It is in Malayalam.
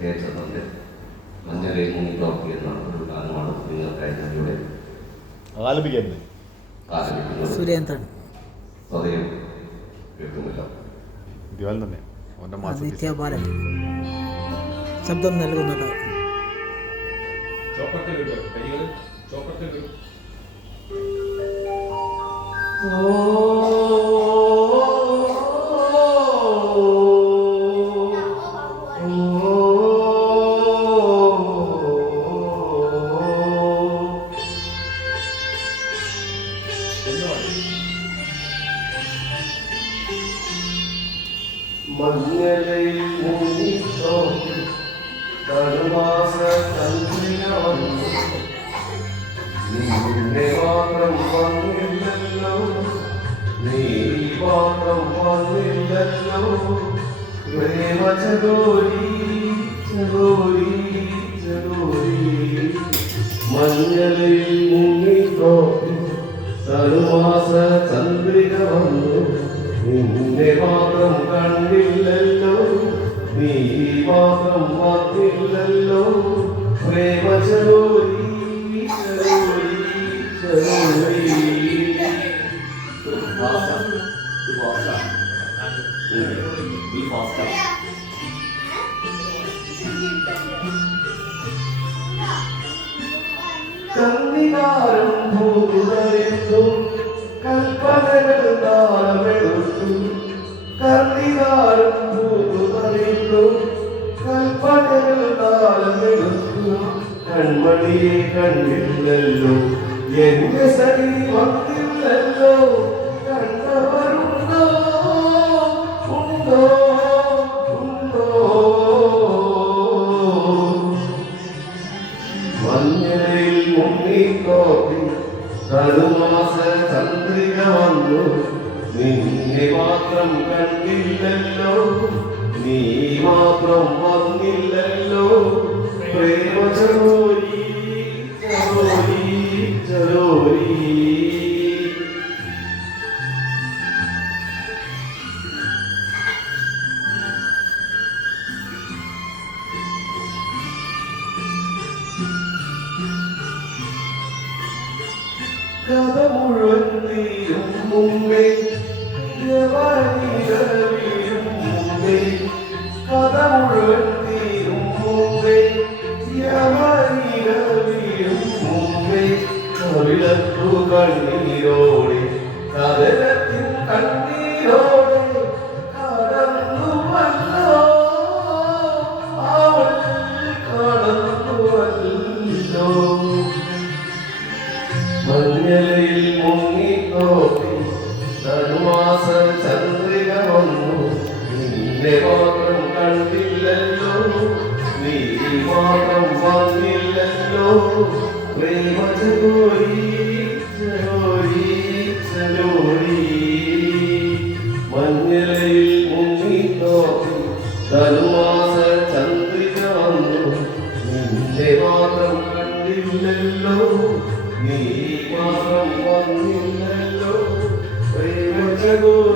കേട്ടതിൻ്റെ മഞ്ഞളിൽ മുങ്ങിത്തോക്കി എന്ന ഒരു ഗാനമാണ് നിങ്ങൾക്കായി ഞാനിവിടെ ആലപിക്കുന്നത്. സുരേന്ദ്രൻ ഹൃദയം കേൾക്കുന്നില്ല. നിത്യബാലൻ ശബ്ദം നൽകുന്നത്. മഞ്ഞളിൽ മുങ്ങിത്തോക്കി കരുമാസ ചന്ദ്രിക വന്നു, നിന്നെ മാത്രം വന്നില്ലല്ലോ, നീ മാത്രം വന്നില്ലല്ലോ, പ്രേമ ചകോരി ചകോരി ചകോരി. മഞ്ഞളിൽ മുങ്ങിത്തോക്കി കരുമാസ ചന്ദ്രിക വന്നു, നിന്നെ മാത്രം കണ്ടില്ലല്ലോ, നീ മാത്രം വന്നില്ലല്ലോ, പ്രേമ ചലോരി ചലോരി ചലോരി. കന്നികാരം പൂകുതറിന്നു, കൽപ്പനകൾ താളമെടുത്തു, കർണികാരം പൂകുതറിന്നു, കൽപ്പനകൾ താളമെടുത്തു. കൺമണിയെ കണ്ടില്ലല്ലോ, എന്റെ സഖി വന്നില്ലല്ലോ, കണ്ടവരുണ്ടോ ഉണ്ടോ ഉണ്ടോ. മഞ്ഞളിൽ മുങ്ങിക്കോപ്പി കരുമാസ ചന്ദ്രിക വന്നു, നിന്നെ മാത്രം കണ്ടില്ലല്ലോ, നീ മാത്രം വന്നില്ലല്ലോ, പ്രേമ ചലോരി ചലോരി ചലോരി. കഥ മുഴുവൻ തീരും മുമ്പേ, വീഴും മുമ്പേ, കഥ മുഴുവൻ തീരും മുമ്പേ, വീഴും മുമ്പേ, കവിളത്തു കണ്ണീരോടെ കടലത്തിൻ കണ്ണീരോടെ കടന്നുവല്ലോ അവൾ കടന്നുവല്ലോ. മഞ്ഞളിൽ മുങ്ങിത്തോക്കി ധനുമാസ ചന്ദ്രിക വന്നു, നിന്നെ മാത്രം കണ്ടില്ലല്ലോ, നീ മാത്രം വന്നില്ലല്ലോ, പ്രേമ ചലോരി ചലോരി ചലോരി. മഞ്ഞളിൽ മുങ്ങിത്തോക്കി ധനുമാസ ചന്ദ്രിക വന്നു, നിന്നെ മാത്രം കണ്ടില്ലല്ലോ, നീ മാത്രം വന്നില്ലല്ലോ, പ്രേമ ചകോരി